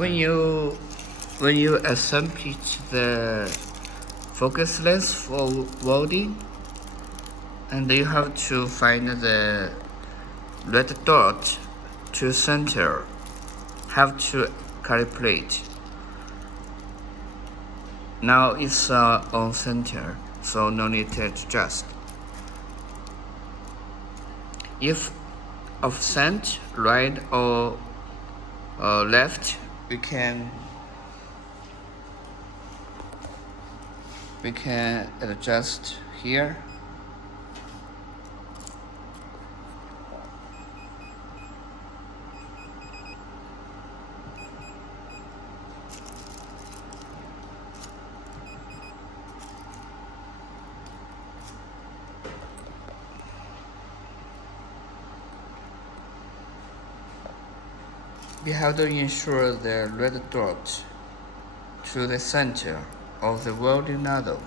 when you assemblage the focus lens for welding, and you have to find the red dot to center, have to calibrate. Now it's on center, so no need to adjust. If offset right or left, we can adjust here. We have to ensure the red dot to the center of the welding nozzle.